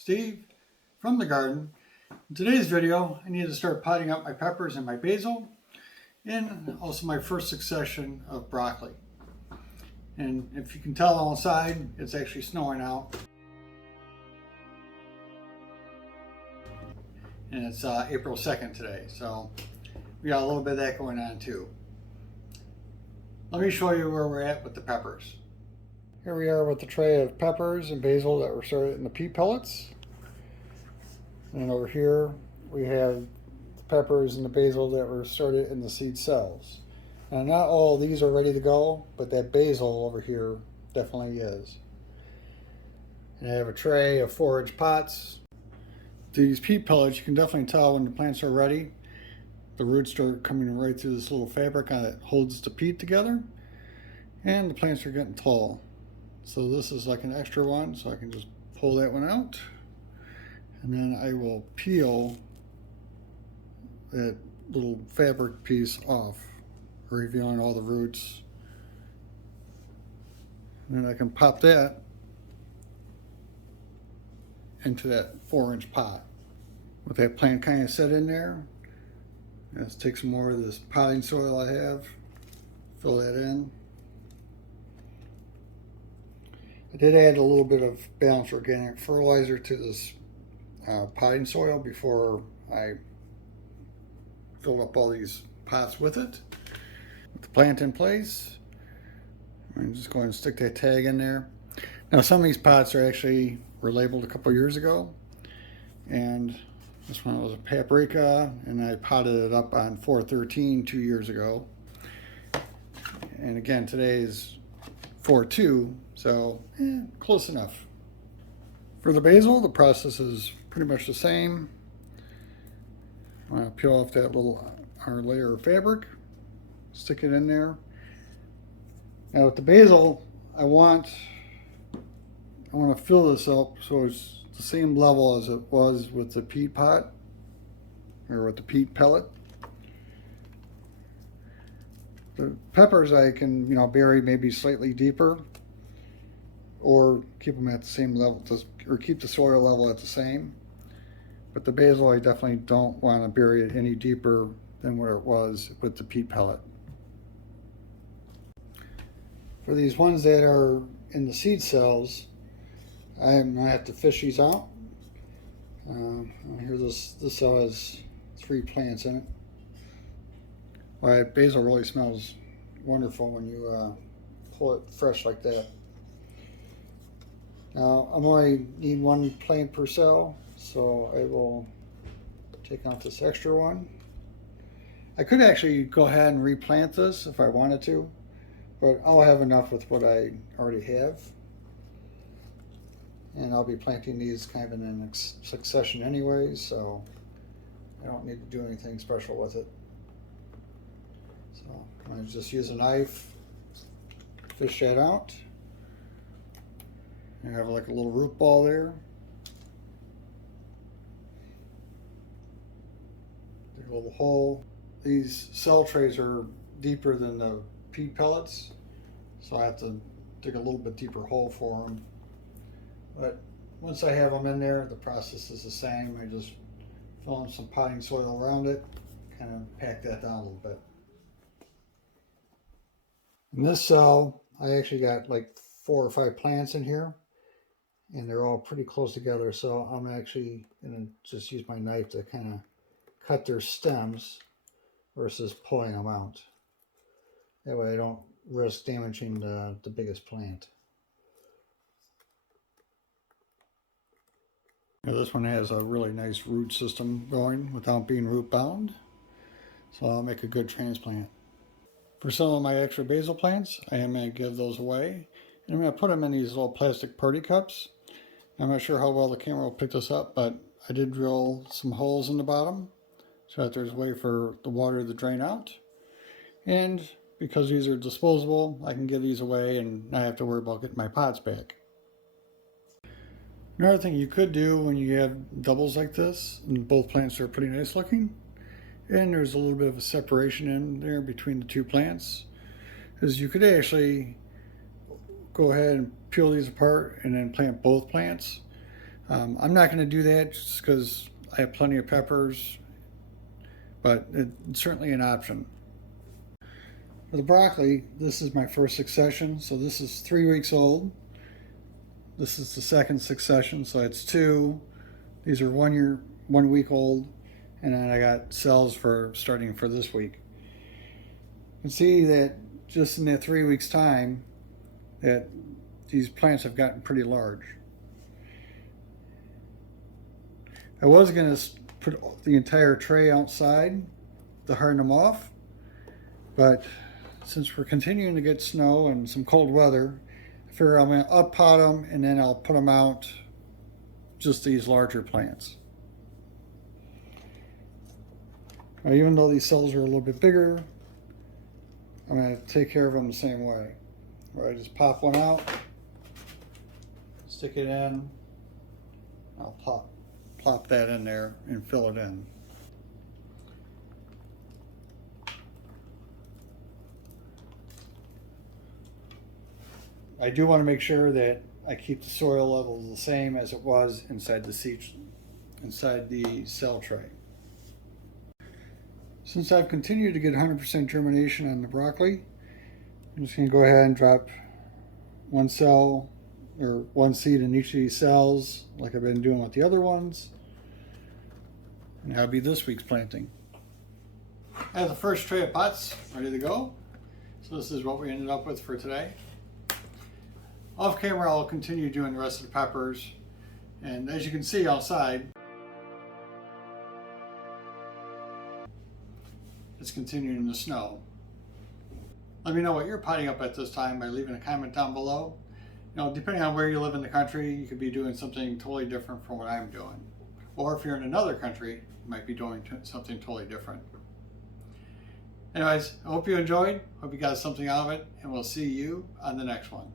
Steve from the garden. In today's video, I need to start potting up my peppers and my basil, and also my first succession of broccoli. And if you can tell outside, it's actually snowing out. And it's April 2nd today, so we got a little bit of that going on too. Let me show you where we're at with the peppers. Here we are with the tray of peppers and basil that were started in the pea pellets. And over here we have the peppers and the basil that were started in the seed cells. Now not all of these are ready to go, but that basil over here definitely is. And I have a tray of 4-inch pots. These pea pellets, you can definitely tell when the plants are ready. The roots start coming right through this little fabric that holds the peat together, and the plants are getting tall. So this is like an extra one, so I can just pull that one out, and then I will peel that little fabric piece off, revealing all the roots. And then I can pop that into that 4-inch pot. With that plant kind of set in there, let's take some more of this potting soil I have, fill that in. I did add a little bit of balanced organic fertilizer to this potting soil before I filled up all these pots with it. With the plant in place, I'm just going to stick that tag in there. Now some of these pots are actually were labeled a couple years ago, and this one was a paprika, and I potted it up on 4/13 2 years ago. And again, today is 4/2, so close enough. For the basil, the process is pretty much the same. I'm going to peel off that little layer of fabric, stick it in there. Now with the basil, I want to fill this up so it's the same level as it was with the peat pot, or with the peat pellet. The peppers I can, bury maybe slightly deeper, or keep them at the same level, or keep the soil level at the same. But the basil, I definitely don't want to bury it any deeper than where it was with the peat pellet. For these ones that are in the seed cells, I'm going to have to fish these out. Here this cell has 3 plants in it. Well, basil really smells wonderful when you pull it fresh like that. Now I'm only need 1 plant per cell, so I will take out this extra one. I could actually go ahead and replant this if I wanted to, but I'll have enough with what I already have. And I'll be planting these kind of in succession anyway, so I don't need to do anything special with it. So I'm going to just use a knife, fish that out. I have like a little root ball there. Dig a little hole. These cell trays are deeper than the peat pellets, so I have to dig a little bit deeper hole for them. But once I have them in there, the process is the same. I just fill in some potting soil around it, kind of pack that down a little bit. In this cell, I actually got like 4 or 5 plants in here, and they're all pretty close together, so I'm actually going to just use my knife to kind of cut their stems versus pulling them out. That way I don't risk damaging the biggest plant. Now this one has a really nice root system going without being root bound, so I'll make a good transplant. For some of my extra basil plants, I am going to give those away, and I'm going to put them in these little plastic party cups. I'm not sure how well the camera will pick this up, but I did drill some holes in the bottom so that there's a way for the water to drain out. And because these are disposable, I can give these away and not have to worry about getting my pots back. Another thing you could do when you have doubles like this, and both plants are pretty nice looking, and there's a little bit of a separation in there between the 2 plants, is you could actually go ahead and peel these apart and then plant both plants. I'm not going to do that just because I have plenty of peppers, but it's certainly an option. For the broccoli, this is my first succession, so this is 3 weeks old. This is the second succession, so it's 2. These are 1 week old, and then I got cells for starting for this week. You can see that just in that 3 weeks time that these plants have gotten pretty large. I was going to put the entire tray outside to harden them off, but since we're continuing to get snow and some cold weather, I figure I'm going to up pot them and then I'll put them out, just these larger plants. Now, even though these cells are a little bit bigger, I'm going to take care of them the same way, where I just pop one out, stick it in, I'll plop that in there and fill it in. I do want to make sure that I keep the soil level the same as it was inside the cell tray. Since I've continued to get 100% germination on the broccoli, I'm just going to go ahead and drop one cell or one seed in each of these cells like I've been doing with the other ones. And that'll be this week's planting. I have the first tray of pots ready to go. So this is what we ended up with for today. Off camera, I'll continue doing the rest of the peppers. And as you can see outside, it's continuing to snow. Let me know what you're potting up at this time by leaving a comment down below. You know, depending on where you live in the country, you could be doing something totally different from what I'm doing. Or if you're in another country, you might be doing something totally different. Anyways, I hope you enjoyed, hope you got something out of it, and we'll see you on the next one.